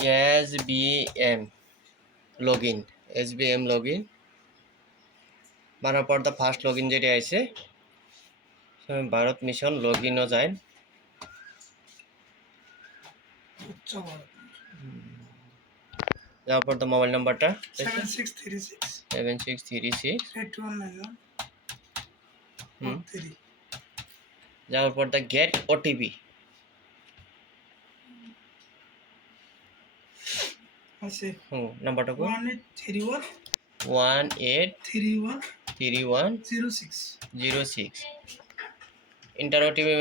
SBM login SBM login মারার পর the first login যেটা আছে ভারত মিশন লগইনও যায় যাওয়ার পর তো মোবাইল নাম্বারটা 7636 যাওয়ার পর দা গেট ওটিপি আছে নাম্বারটা কো 18313106 ইন্টার ওটিপি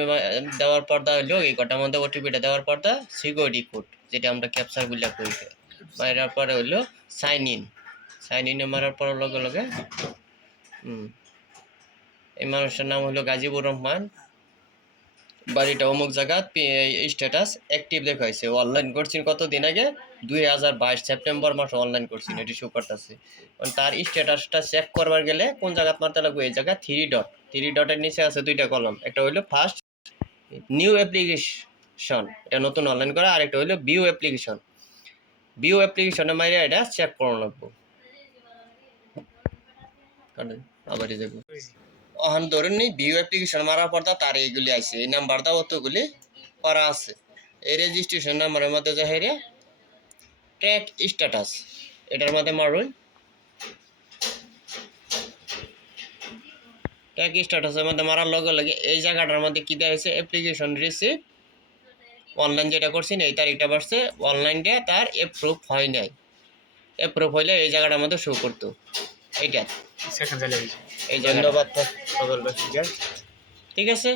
দেওয়ার পর দা হলো এই কটার মধ্যে ওটিপিটা দেওয়ার পর দা সিকিউরিটি কোড যেটা আমরা ক্যাপচার গুলা করি মারার পরে হলো সাইন ইন মারার পর লগে লগে এই মানুষটার নাম হলো গাজীবুর রহমান বাড়িটা অমুক জায়গা স্ট্যাটাস অ্যাক্টিভ দেখাইছে অনলাইন করছেন কতদিন আগে 2022 সেপ্টেম্বর মাসে অনলাইন করছেন এটি শো করতেছে তার স্ট্যাটাসটা চেক করবার গেলে কোন জায়গা মারতে লাগবে এই জায়গা থ্রি ডটের নিচে আছে দুইটা কলম একটা হইলো ফার্স্ট নিউ অ্যাপ্লিকেশন এটা নতুন অনলাইন করা আর একটা হইলো ভিউ অ্যাপ্লিকেশনে মাইরে এটা চেক করা লাগবে আবার দেখবো ওখান ধরুন নি ভিউ অ্যাপ্লিকেশন মারার পর তার এইগুলি আছে এই নাম্বার দাও অতগুলি করা আছে এই রেজিস্ট্রেশন নাম্বারের মধ্যে যা হেরে ট্র্যাক স্ট্যাটাস এটার মধ্যে মারুন ট্র্যাক স্ট্যাটাসের মধ্যে মারার লগে লগে এই জায়গাটার মধ্যে কী দেওয়া হয়েছে অ্যাপ্লিকেশন রিসিভ অনলাইন যেটা করছেন এই তারিখটা বাড়ছে অনলাইনটা তার অ্যাপ্রুভ হয় নাই অ্যাপ্রুভ হইলে এই জায়গাটার মধ্যে শো করতো এইটা এই ধন্যবাদ ঠিক আছে।